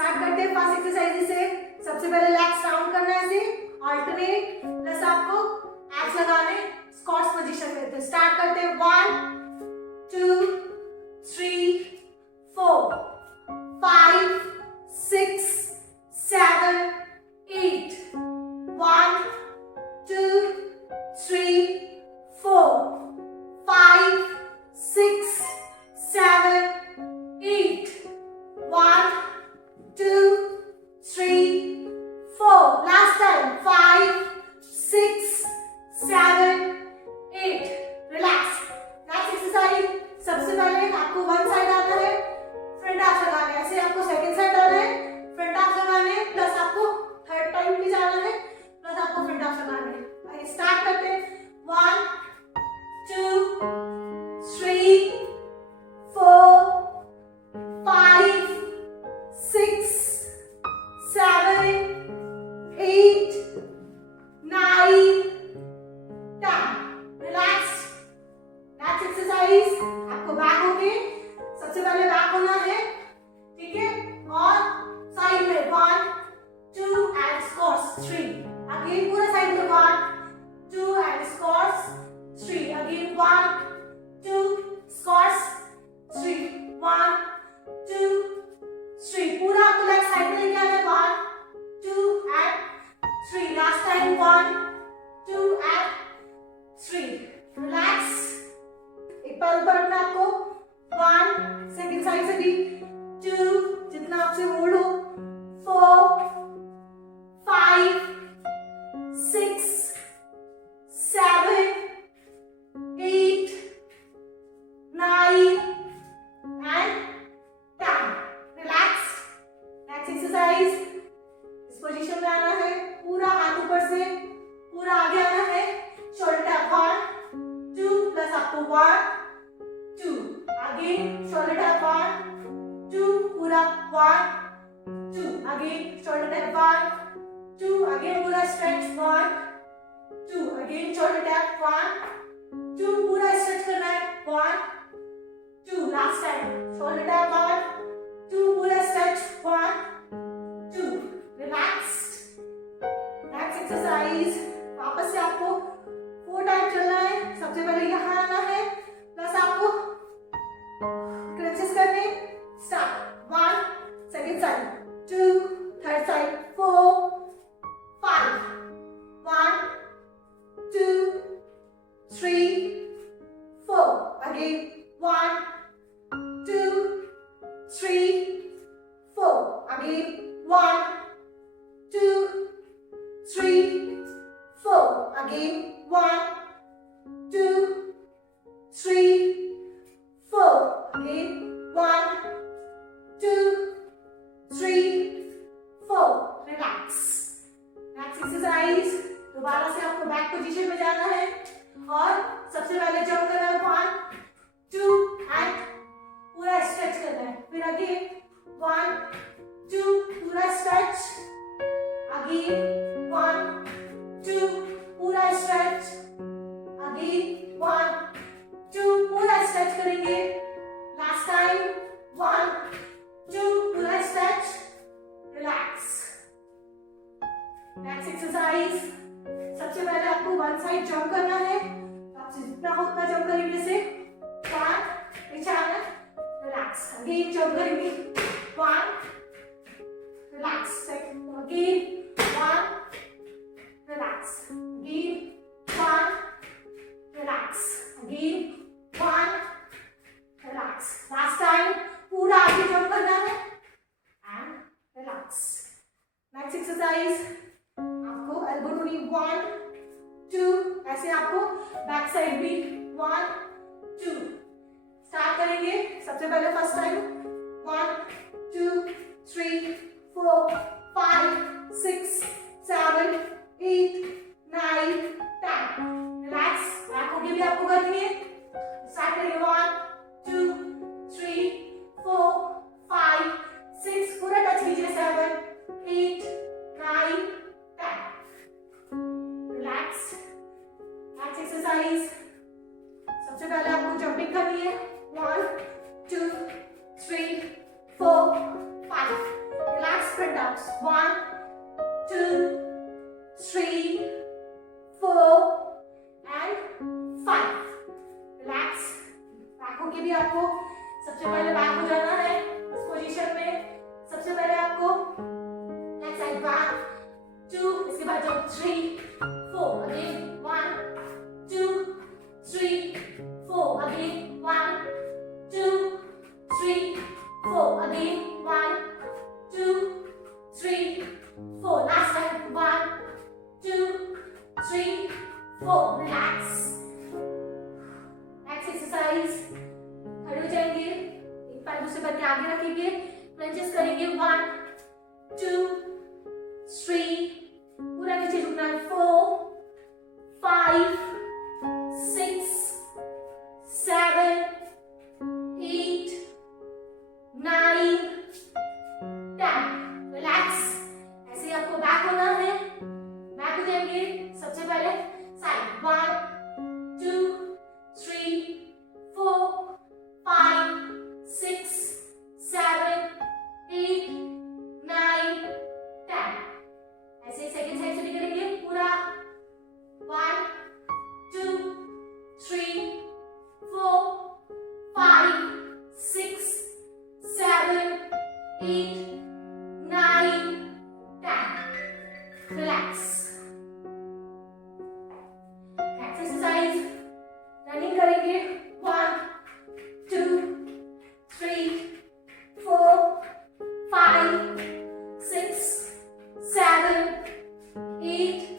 Start करते हैं fast exercise से। सबसे पहले लेग्स राउंड करना है ऐसे अल्टरनेट, प्लस आपको एब्स लगाने स्क्वाट्स पोजीशन में। तो स्टार्ट करते हैं 1 2 3 4 5 6 7 8 1 2 3 4 5 6 7 8 1 2 3 4 last time 5 6 7 8 relax. Next exercise, सबसे पहले आपको वन साइड आना है, फ्रंट हाफ लगाना है। ऐसे आपको सेकंड साइड आना है, फ्रंट हाफ लगाना है, प्लस आपको थर्ड टाइम भी जाना है, प्लस आपको फ्रंट हाफ लगाना है। आइए स्टार्ट करते हैं 1 2 3 4 5 6 7 8 9 10 रिलैक्स। नेक्स्ट एक्सरसाइज, आपको बैक हो गए, सबसे पहले बैक होना है, ठीक है, और साइड में 1 2 एंड स्क्वाट्स 3 अगेन, पूरा साइड में 1 2 एंड स्क्वाट्स 3 अगेन, 1 2 स्क्वाट्स 3 1 2 3 पूरा आपको लेग साइड में लेके आना है 1 2 and 3 last time 1 2 and 3 relax. एक बार ऊपर रखना आपको 1 सेकंड साइड से भी 2 जितना आपसे होल्ड हो 4 5 6 7 8 9 and 10 रिलैक्स। नेक्स्ट एक्सरसाइज, इस पोजीशन में आना है, पूरा हाथ ऊपर से पूरा आगे आना है, शोल्डर टैप 1 2 प्लस आपको 1 2 अगेन शोल्डर टैप 1 2 पूरा 1 2 अगेन शोल्डर टैप 1 2 अगेन पूरा स्ट्रेच 1 2 अगेन शोल्डर टैप 1 2 पूरा स्ट्रेच करना है 1 2 लास्ट टाइम शोल्डर टैप 1 2 पूरा स्ट्रेच 1 2 रिलैक्स्ड। नेक्स्ट एक्सरसाइज, वापस से आपको 4 टाइम चलना है। सबसे पहले यहाँ आना है, प्लस आपको क्रंचेस करने, start 1 second side 2 third side 4 5 1 2 3 4 again 1 2 3 4 again 1 2 3 4 again 1 2 3 4 again 1 2 3 4 relax. Next exercise, दोबारा से आपको बैक पोजीशन में जाना है और सबसे पहले जंप करना है 1 2 एंड पूरा स्ट्रेच करना है, फिर अगेन 1 2 पूरा स्ट्रेच अगेन 1 2 पूरा स्ट्रेच अगेन 1 2 पूरा स्ट्रेच करेंगे, लास्ट टाइम 1 2 पूरा स्ट्रेच रिलैक्स। नेक्स्ट एक्सरसाइज, सबसे पहले आपको वन साइड जंप करना है, आपसे जितना हो उतना जंप करेंगे से 1 नीचे आना रिलैक्स, अगेन जंप करेंगे 1 relax, second again 1 relax, again 1 relax, again 1 relax, last time पूरा आगे जंप करना है एंड रिलैक्स। नेक्स्ट एक्सरसाइज, आपको एल्बो टू नी 1 2 ऐसे आपको बैक साइड भी 1 2 स्टार्ट करेंगे। सबसे पहले फर्स्ट टाइम 1 2 3 4 5 6 7 8 9 10 रिलैक्स। बैक होगी भी आपको करनी है, स्टार्ट करेंगे 1 2 3 4 5 6 पूरा टच कीजिए 7 8 9 10 रिलैक्स। नेक्स्ट एक्सरसाइज, सबसे पहले आपको जंपिंग करनी है 1 2 3 4 5 relax. front arms. 1, 2, 3, 4 and 5. Relax. Back होके भी आपको सबसे पहले बैक हो जाना है इस पोजीशन में. सबसे पहले आपको लेग साइड बैक 2, इसके बाद jump 3, 4 again 1, 2, 3, 4 again 1, 2, 3, 4 again 1, 2, 3, 4. Last time 1, 2, 3, 4. Relax. Next exercise. खड़े हो जाएंगे. एक पैर दूसरे पैर के आगे रखेंगे. Crunches करेंगे. 1, 2, 3. पूरा नीचे झुकना है. 4, 5, 6, 7, 8, 9, 10. रिलैक्स. ऐसे ही आपको बैक होना है. बैक हो जाएंगे. सबसे पहले साइड 1, 2, 3, 4, 5, 6, 7, 8, 9, 10. ऐसे सेकंड साइड से भी करेंगे पूरा. 1, 2, 3, 4, 5, 6, 7, 8, 9, 10. Relax. Next exercise. Running करेंगे. 1, 2, 3, 4, 5, 6, 7, 8,